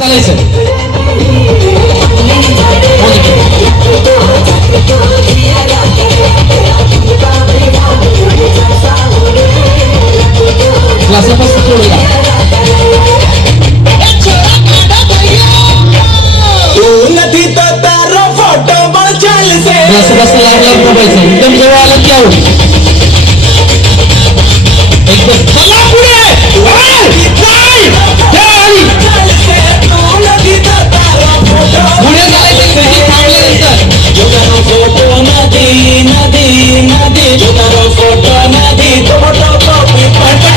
चालायचं. क्लासापासून जोडला क्लासापासून लांब लांब थांबायचं. एकदम जवळ आलं की आऊट. एकदम चला पुढे. पुढे चालायचं.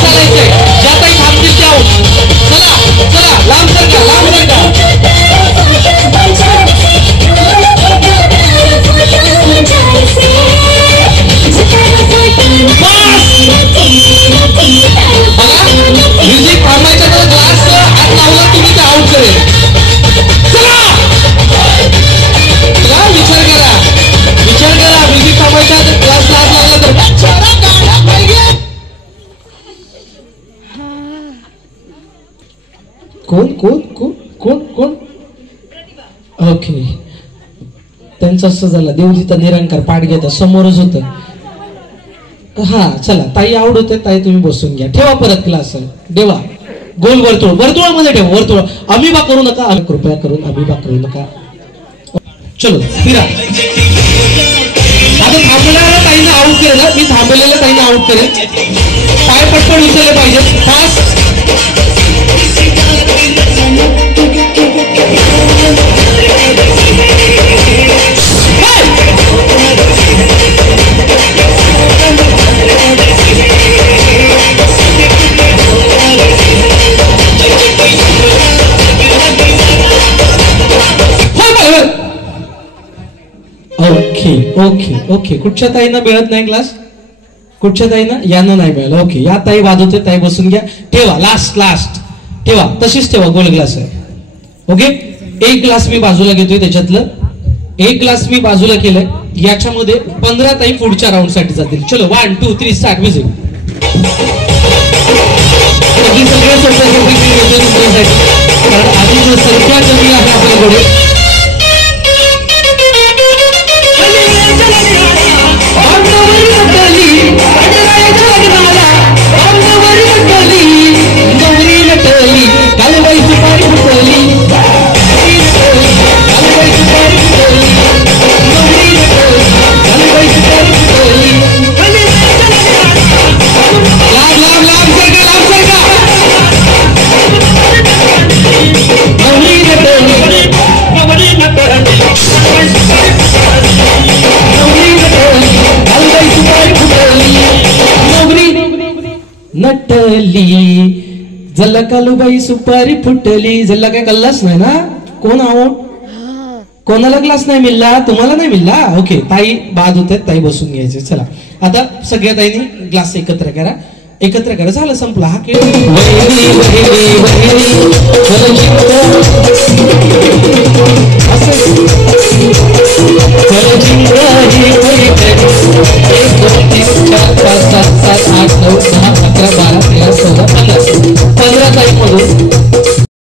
चालायचंय. ज्या काही थांबतील त्या आऊट. चला चला लांब सरका लांब सरका. म्युझिक थांबायचं तर ग्लास हात लावला तुम्ही ते आउट करेल. चला विचार करा म्युझिक थांबायचा तर ग्लास हात लावला तर कोण कोण कोण कोण कोण. ओके त्यांचं असं झालं. देवजीचा निरंकार पाठ घेता समोरच होतं. हा चला ताई आवड होते. ताई तुम्ही बसून घ्या. ठेवा परत क्लास. देवा गोल वर्तुळ वर्तुळामध्ये ठेवा. वर्तुळ अमिबा करू नका. कृपया करून अमिबा करू नका. चलो फिरा. आता थांबणाऱ्या ताईनं आउट केलं. मी थांबलेल्या ताईनं आउट करेल. पाय पटकन उचलले पाहिजे. फास्ट. Okay okay okay. कुठच्या ताईंना मिळत नाही क्लास. कुठच्या ताईंना यानं नाही मिळालं. ओके या ताई वाजवते. ताई बसून घ्या. ठेवा लास्ट लास्ट ठेवा. तशीच ठेवा. गोल ग्लास आहे. ओके एक ग्लास मी बाजूला घेतोय. त्याच्यातलं एक ग्लास मी बाजूला केलंय. याच्यामध्ये 15 ताई पुढच्या राऊंड साठी जातील. चलो 1 2 3 स्टार्ट. म्युझिक. सगळ्या सोप्यासाठी कारण आधी संख्या कमी आहे आपल्याकडे. नटली जल्ला कालूबाई सुपारी फुटली. जल्ला काय कल्लाच नाही ना. कोण आउट. कोणाला ग्लास नाही मिळला. तुम्हाला नाही मिळला. ओके ताई बाद होते. ताई बसून घ्यायचे. चला आता सगळ्या ताईंनी ग्लास एकत्र करा. एकत्र करा. झालं संपला हा खेळ. असं